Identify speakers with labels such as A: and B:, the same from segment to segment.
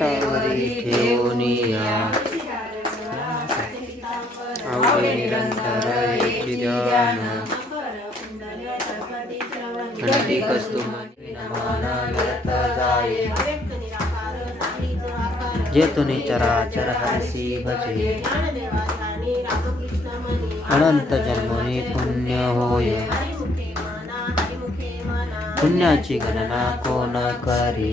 A: पाटावरी ठेवून आवडे निरंतर एकी ध्यान घडती हरसी भजे. अनंत जन्मनी पुण्य होय. पुण्याची गणना कोण करी?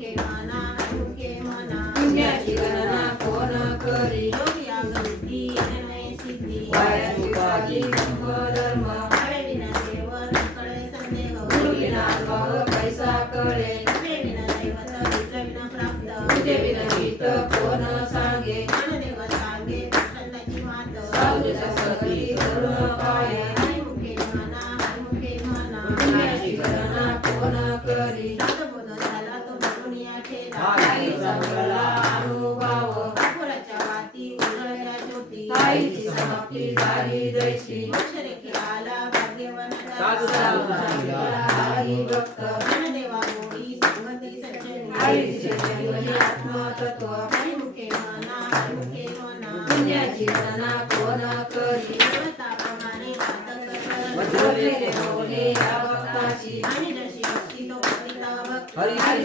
A: હરિ હરિ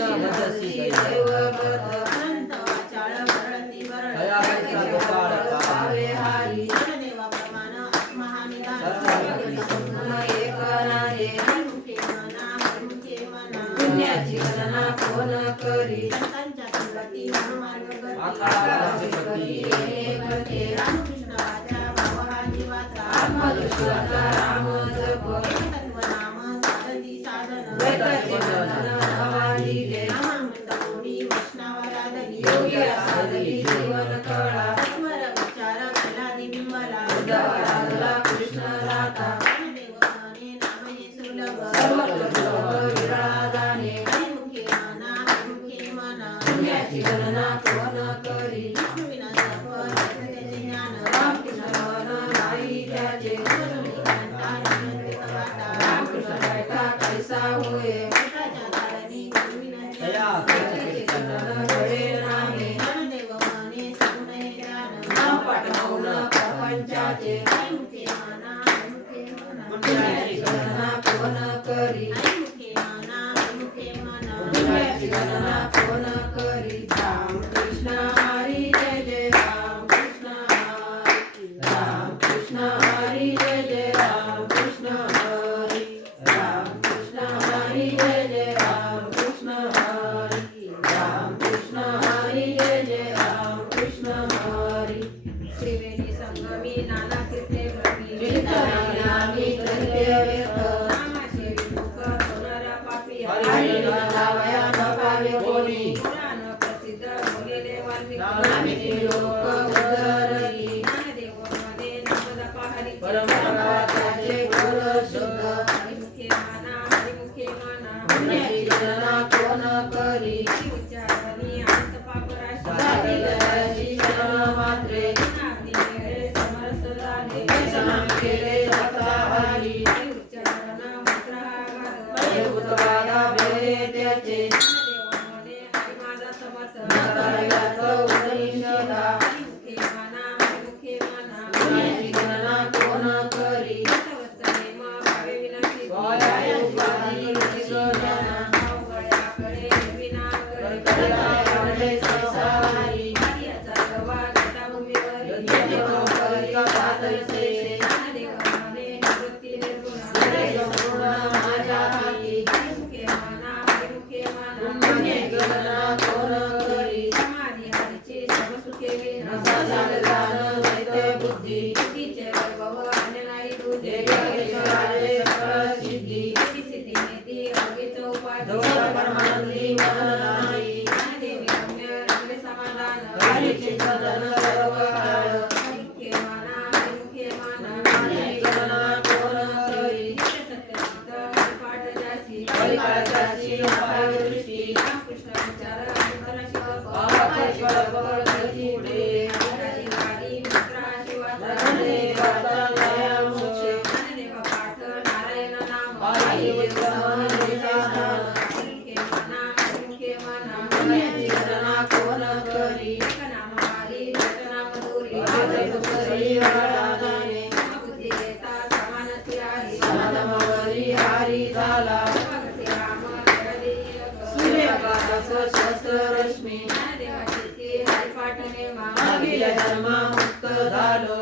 A: ಧರ್ಮ ಮುಕ್ತದಾಳು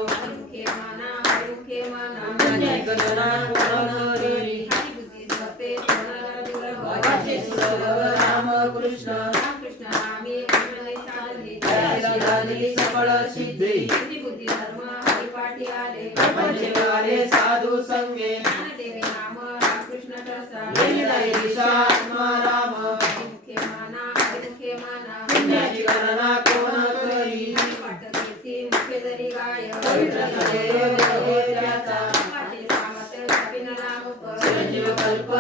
A: కల్ప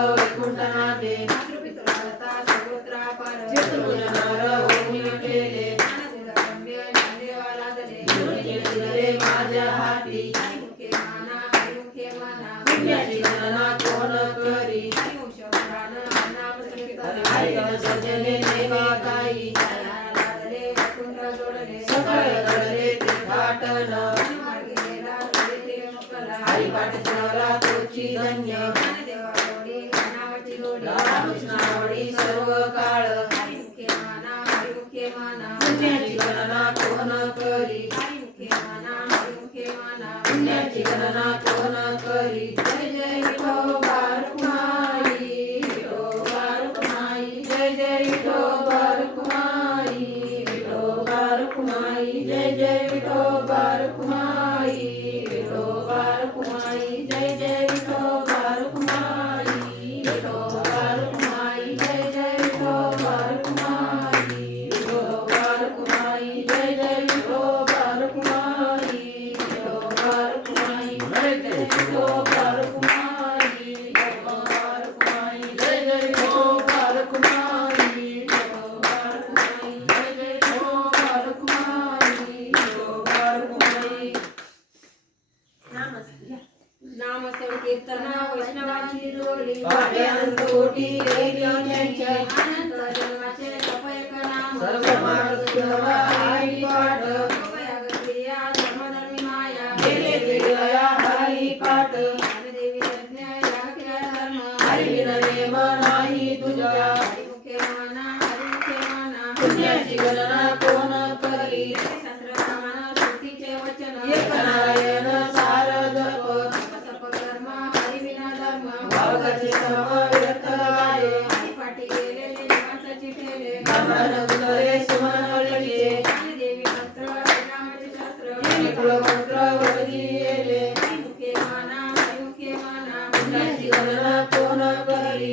A: सर्व मानस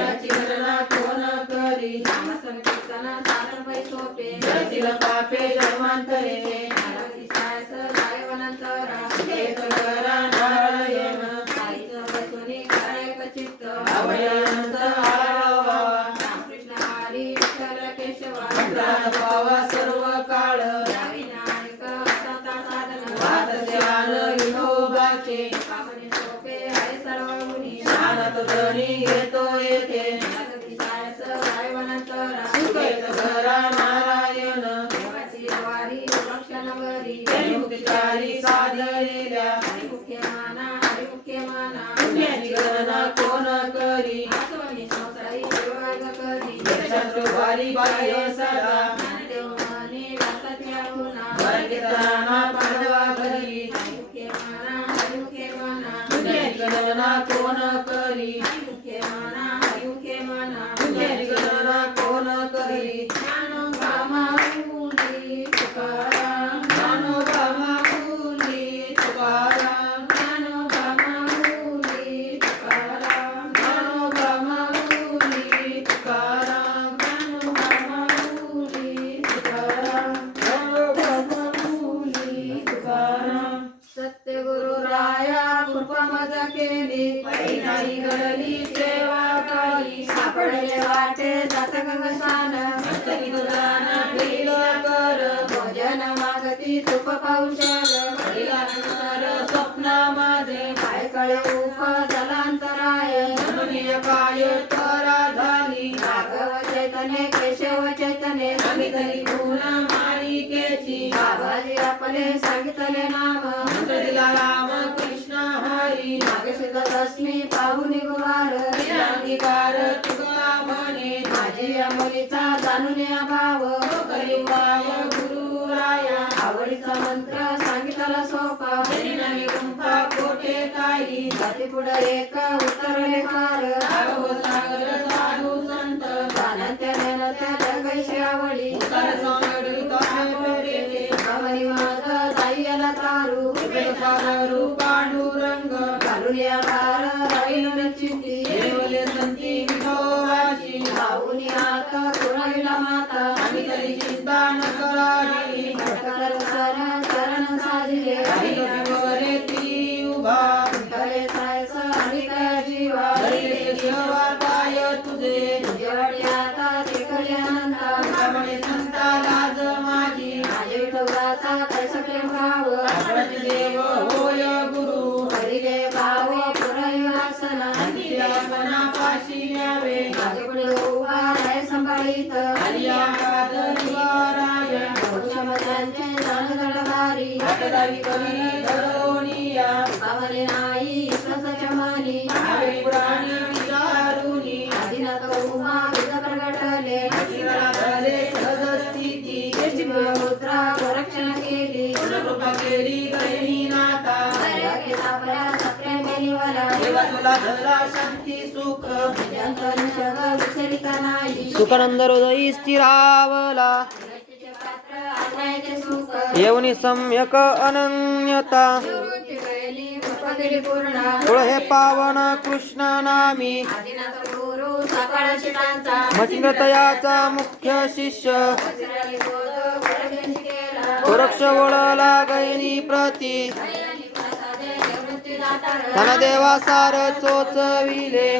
A: याची गणना कोण करी? नामसन कीर्तन साधन पै सोपे.
B: जळतील पापे जन्मांतरे हरिभयो सदा
A: सापडले वाटे जात गगसान.
B: हस्तरी दुदान कर.
A: मागती तुप पावशान पडे उत्तर उतरले
B: सार सागर साधू संत.
A: जाणत्या पाळीत
B: हरिया पादरी
A: वारायण संचे जाण जडवारी
B: हटदावी कवी
C: सुखानंद हृदयी स्थिरावला येवनी सम्यक अनन्यता। हे पावन कृष्ण नामी। मचिंद्रतयाचा मुख्य शिष्य। वृक्ष वळला गैनी प्रती। धनदेवा चोचविले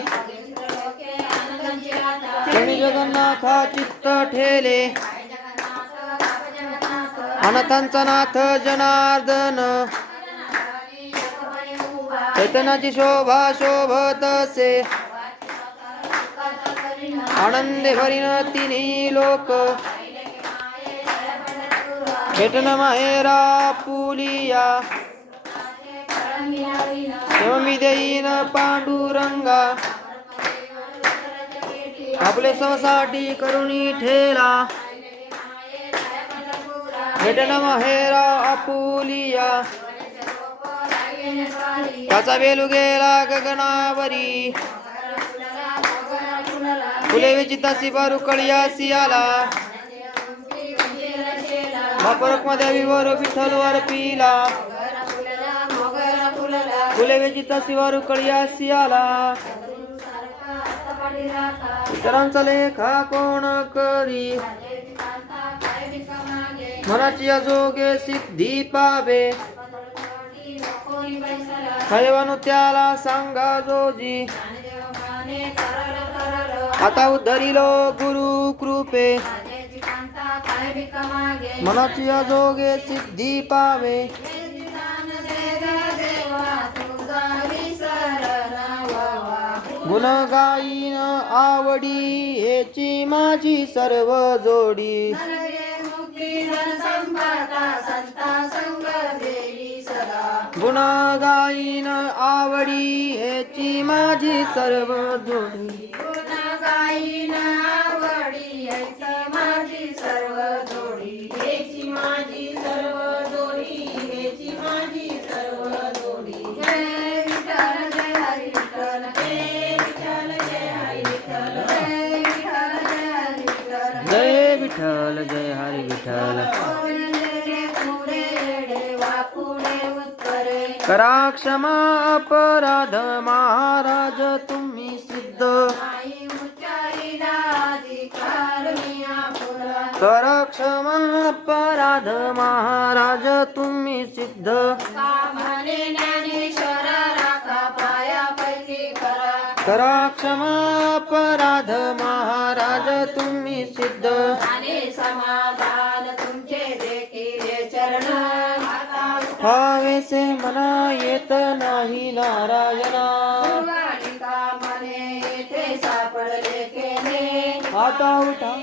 C: शनि जगन्नाथ चित्त ठेले. अनाथांचा नाथ जनार्दन. चैतनाची शोभा
A: शोभतसे आनंदे भरिन तिन्ही लोक. भेटन माहेरा पुलिया. देईन पांडुरंगा. आपले स्वसाठी करुणी ठेला. भेटन हेरा आपुलिया. त्याचा वेलू गेला गगनावरी. फुले विचितासी बारू कळियासी आला बापरकमध्ये विवर विठ्ठलवर पिला. फुले विचिता बारू कळियासी इतरांचा लेखा कोण करी? मनाची अजोगे सिद्धी पावे हैवानु त्याला सांगा जोजी. आता उद्धरिलो गुरु कृपे. मनाची अजोगे सिद्धी पावे गुण गाईन आवडी हेची माझी सर्व जोडी. गुण गाईन आवडी हेची माझी सर्व जोडी.
D: विठ्ठल जय हरी विठ्ठल.
A: करा क्षमा अपराध महाराज तुम्ही सिद्ध. करा क्षमा अपराध महाराज तुम्ही सिद्ध.
D: करा
A: क्षमा अपराध महाराज तुम्ही सिद्ध.
D: समाधान तुमचे देखील चरण.
A: भावेसे मना येत नाही नारायणा.
D: कामाने येथे सापडले केले
A: आता उठा.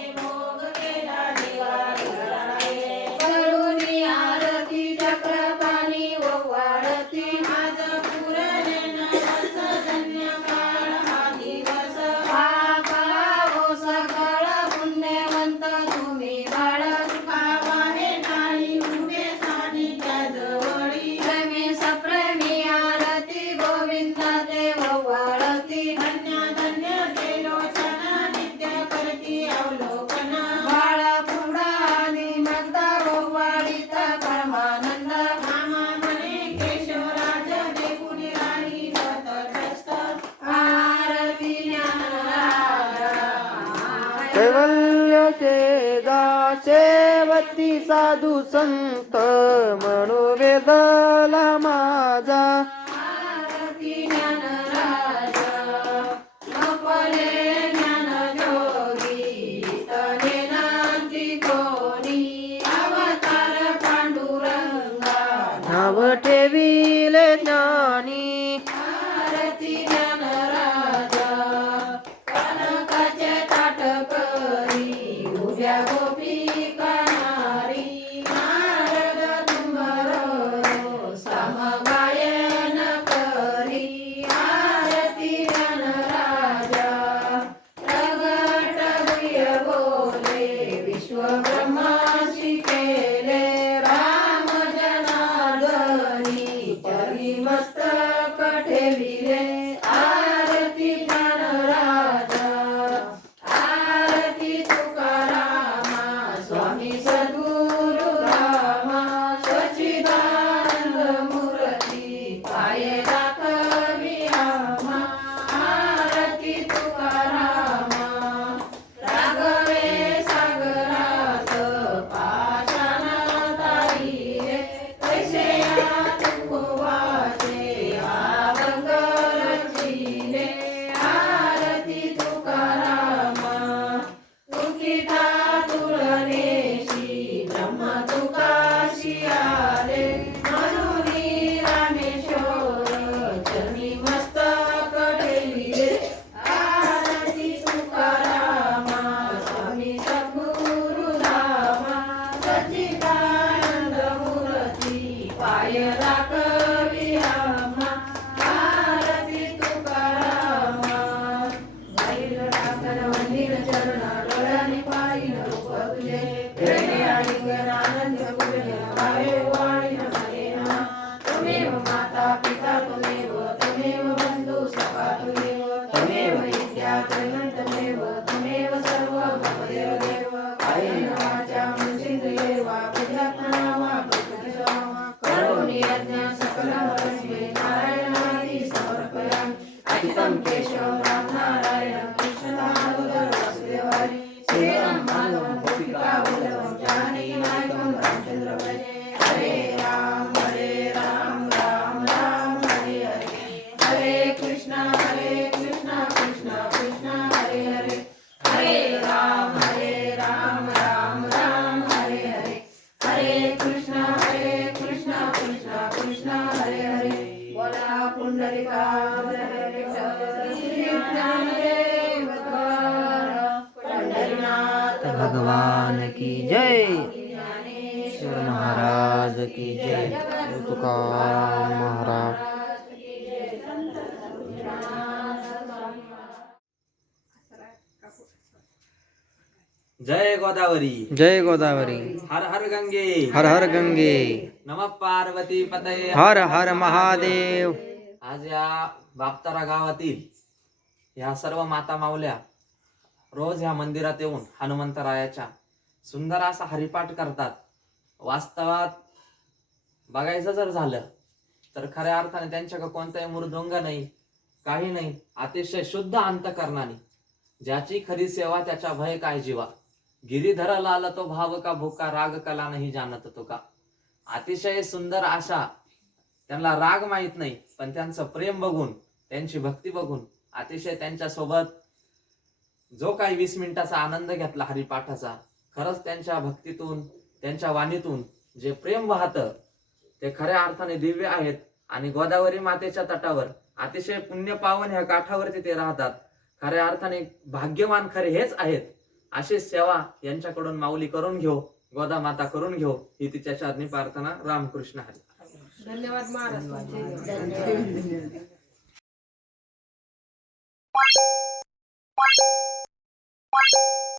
A: कैवल्यचे दासेवती साधू संत म्हणू वेदला माझा
D: Kita
A: भगवान की जय। ईश्वर महाराज की जय। तुकाराम महाराज
E: जय। गोदावरी।
A: जय गोदावरी।
E: हर हर गंगे।
A: हर हर गंगे।
E: नम पार्वती पतये।
A: हर हर महादेव।
E: आज या बापतारा गावातील ह्या सर्व माता मावल्या रोज ह्या मंदिरात येऊन हनुमंतरायाच्या सुंदर असा हरिपाठ करतात. वास्तवात बघायचं जर झालं तर खऱ्या अर्थाने त्यांच्याकडे कोणताही मृदुंग नाही काही नाही अतिशय शुद्ध अंतकरणाने. ज्याची खरी सेवा त्याच्या भय काय जीवा? गिरीधर लाल तो भाव का भुका राग कला नाही जाणत तो का? अतिशय सुंदर आशा त्यांना राग माहीत नाही पण त्यांचं प्रेम बघून त्यांची भक्ती बघून अतिशय त्यांच्यासोबत जो काही वीस मिनिटाचा आनंद घेतला हरिपाठाचा खरंच त्यांच्या भक्तीतून त्यांच्या वाणीतून जे प्रेम वाहतं ते खऱ्या अर्थाने दिव्य आहेत. आणि गोदावरी मातेच्या तटावर अतिशय पुण्य पावन ह्या काठावरती ते राहतात. खऱ्या अर्थाने भाग्यवान खरे हेच आहेत. अशी सेवा यांच्याकडून माऊली करून घेऊ गोदा माता करून घेऊ ही तिच्या चरणी प्रार्थना रामकृष्ण हरी.
B: धन्यवाद महाराज तुमचे. Bye.